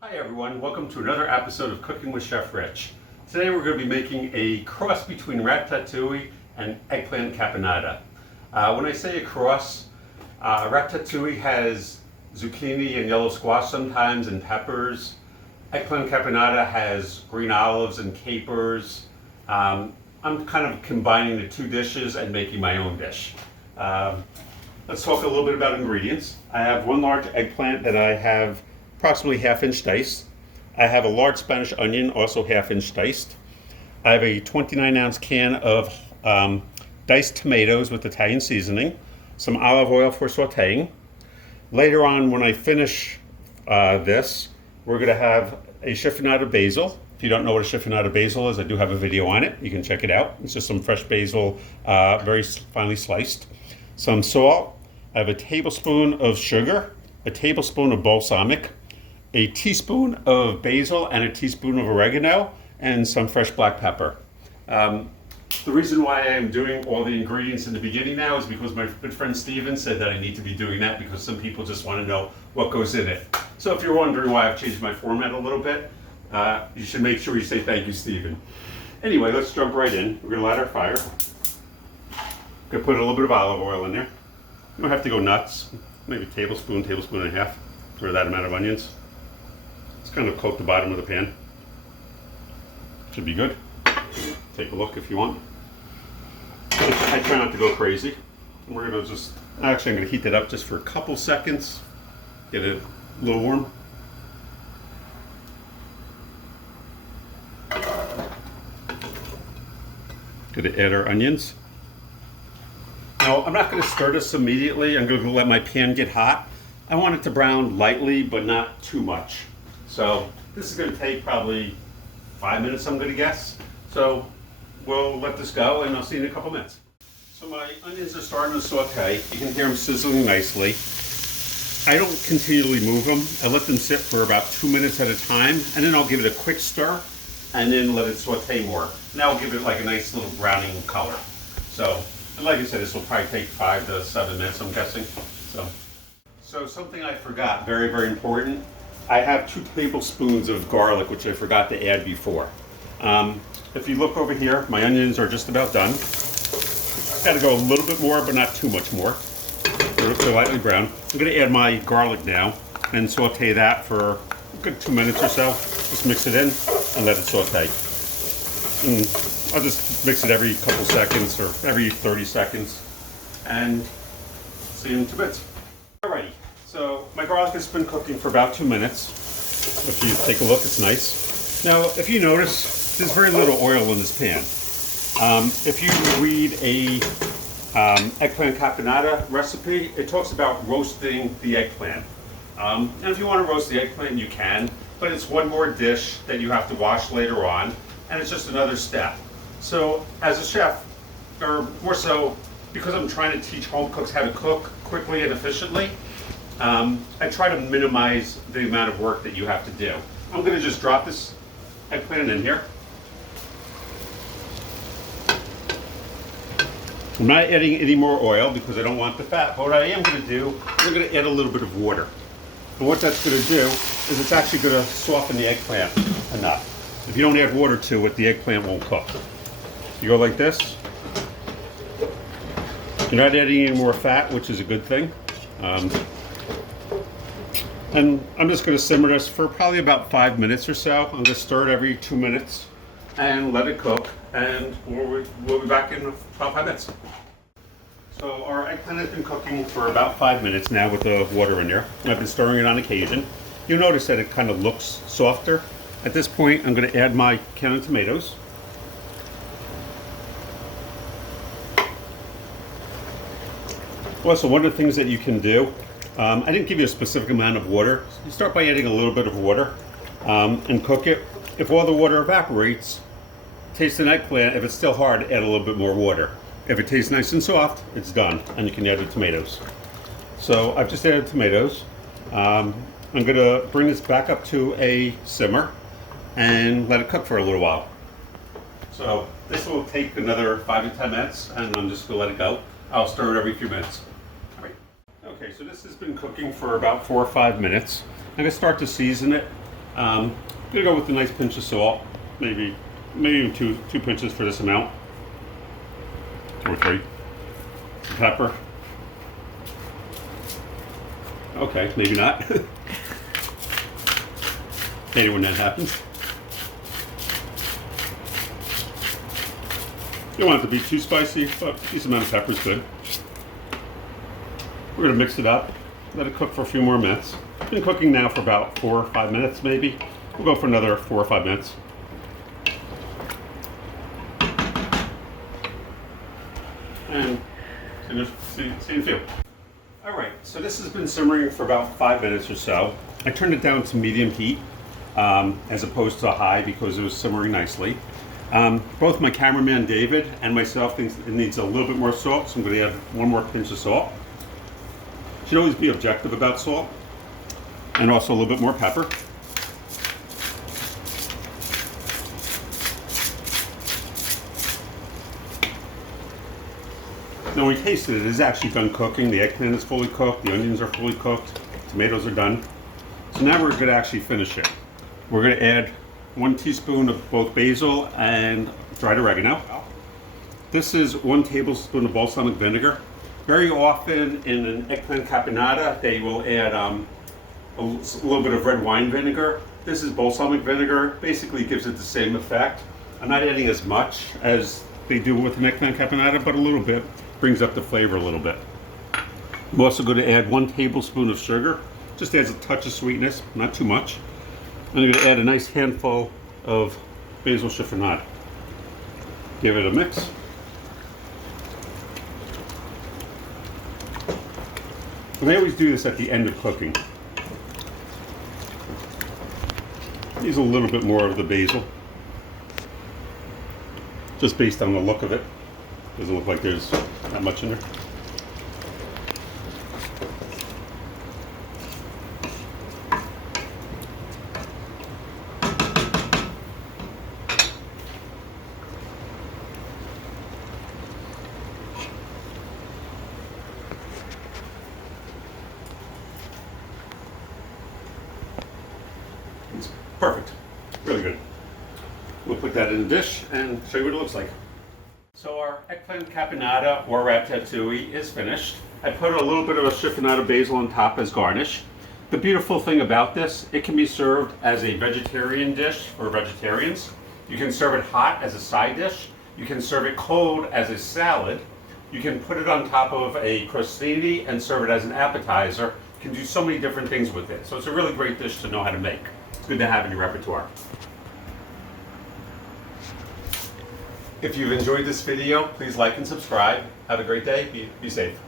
Hi everyone, welcome to another episode of Cooking with Chef Rich. Today we're going to be making a cross between Ratatouille and Eggplant Caponata. When I say a cross, Ratatouille has zucchini and yellow squash sometimes and peppers. Eggplant Caponata has green olives and capers. I'm kind of combining the two dishes and making my own dish. Let's talk a little bit about ingredients. I have one large eggplant that I have approximately half-inch diced. I have a large Spanish onion, also half-inch diced. I have a 29-ounce can of diced tomatoes with Italian seasoning, some olive oil for sauteing. Later on, when I finish this, we're going to have a chiffonade of basil. If you don't know what a chiffonade of basil is, I do have a video on it. You can check it out. It's just some fresh basil, very finely sliced. Some salt. I have a tablespoon of sugar, a tablespoon of balsamic, a teaspoon of basil and a teaspoon of oregano, and some fresh black pepper. The reason why I am doing all the ingredients in the beginning now is because my good friend Steven said that I need to be doing that because some people just want to know what goes in it. So if you're wondering why I've changed my format a little bit, you should make sure you say thank you, Steven. Anyway, let's jump right in. We're going to light our fire. Going to put a little bit of olive oil in there. You don't have to go nuts. Maybe a tablespoon, tablespoon and a half for that amount of onions. Just kind of coat the bottom of the pan. Should be good. Take a look if you want. I try not to go crazy. We're going to I'm going to heat that up just for a couple seconds. Get it a little warm. Going to add our onions. Now, I'm not going to stir this immediately. I'm going to let my pan get hot. I want it to brown lightly, but not too much. So this is going to take probably 5 minutes, I'm going to guess. So we'll let this go, and I'll see you in a couple minutes. So my onions are starting to saute. You can hear them sizzling nicely. I don't continually move them. I let them sit for about 2 minutes at a time, and then I'll give it a quick stir, and then let it saute more. Now I'll give it like a nice little browning color. So, and like I said, this will probably take 5 to 7 minutes, I'm guessing. So something I forgot, very, very important. I have 2 tablespoons of garlic, which I forgot to add before. If you look over here, my onions are just about done. Got to go a little bit more, but not too much more. They're lightly brown. I'm going to add my garlic now and saute that for a good 2 minutes or so. Just mix it in and let it saute. And I'll just mix it every couple seconds or every 30 seconds and see you in 2 minutes. Alrighty, so my garlic has been cooking for about 2 minutes. If you take a look, it's nice. Now, if you notice, there's very little oil in this pan. If you read a eggplant caponata recipe, it talks about roasting the eggplant. And if you want to roast the eggplant, you can, but it's one more dish that you have to wash later on, and it's just another step. So as a chef, or more so because I'm trying to teach home cooks how to cook quickly and efficiently, I try to minimize the amount of work that you have to do. I'm going to just drop this eggplant in here. I'm not adding any more oil because I don't want the fat, but what I am going to do, I'm going to add a little bit of water. And what that's going to do is it's actually going to soften the eggplant enough. If you don't add water to it, the eggplant won't cook. You go like this. You're not adding any more fat, which is a good thing. And I'm just going to simmer this for probably about 5 minutes or so. I'm going to stir it every 2 minutes and let it cook. And we'll be back in about 5 minutes. So our eggplant has been cooking for about 5 minutes now with the water in there. I've been stirring it on occasion. You'll notice that it kind of looks softer. At this point, I'm going to add my can of tomatoes. Also, one of the things that you can do, I didn't give you a specific amount of water. You start by adding a little bit of water and cook it. If all the water evaporates, taste an eggplant. If it's still hard, add a little bit more water. If it tastes nice and soft, it's done, and you can add the tomatoes. So I've just added tomatoes. I'm going to bring this back up to a simmer and let it cook for a little while. So this will take another 5 to 10 minutes, and I'm just going to let it go. I'll stir it every few minutes. All right. Okay, so this has been cooking for about 4 or 5 minutes. I'm going to start to season it. Gonna go with a nice pinch of salt, maybe even two pinches for this amount, or 3. Some pepper. Okay, maybe not. Hate it when that happens. You don't want it to be too spicy, but a decent amount of pepper is good. We're gonna mix it up, let it cook for a few more minutes. It's been cooking now for about 4 or 5 minutes maybe. We'll go for another 4 or 5 minutes. And see and feel. All right, so this has been simmering for about 5 minutes or so. I turned it down to medium heat as opposed to high because it was simmering nicely. Both my cameraman David and myself think it needs a little bit more salt, so I'm going to add 1 more pinch of salt. Should always be objective about salt, and also a little bit more pepper. Now when we tasted it, it is actually done cooking. The eggplant is fully cooked, the onions are fully cooked, tomatoes are done. So now we're going to actually finish it. We're going to add 1 teaspoon of both basil and dried oregano. This is 1 tablespoon of balsamic vinegar. Very often in an eggplant caponata, they will add a little bit of red wine vinegar. This is balsamic vinegar. Basically gives it the same effect. I'm not adding as much as they do with an eggplant caponata, but a little bit. Brings up the flavor a little bit. I'm also going to add 1 tablespoon of sugar. Just adds a touch of sweetness, not too much. I'm going to add a nice handful of Basil Chiffonade. Give it a mix. And I always do this at the end of cooking. Use a little bit more of the basil, just based on the look of it. Doesn't look like there's that much in there. It's perfect. Really good. We'll put that in a dish and show you what it looks like. So our eggplant caponata or ratatouille is finished. I put a little bit of a chiffonade of basil on top as garnish. The beautiful thing about this, it can be served as a vegetarian dish for vegetarians. You can serve it hot as a side dish. You can serve it cold as a salad. You can put it on top of a crostini and serve it as an appetizer. You can do so many different things with it. So it's a really great dish to know how to make. It's good to have in your repertoire. If you've enjoyed this video, please like and subscribe. Have a great day. Be safe.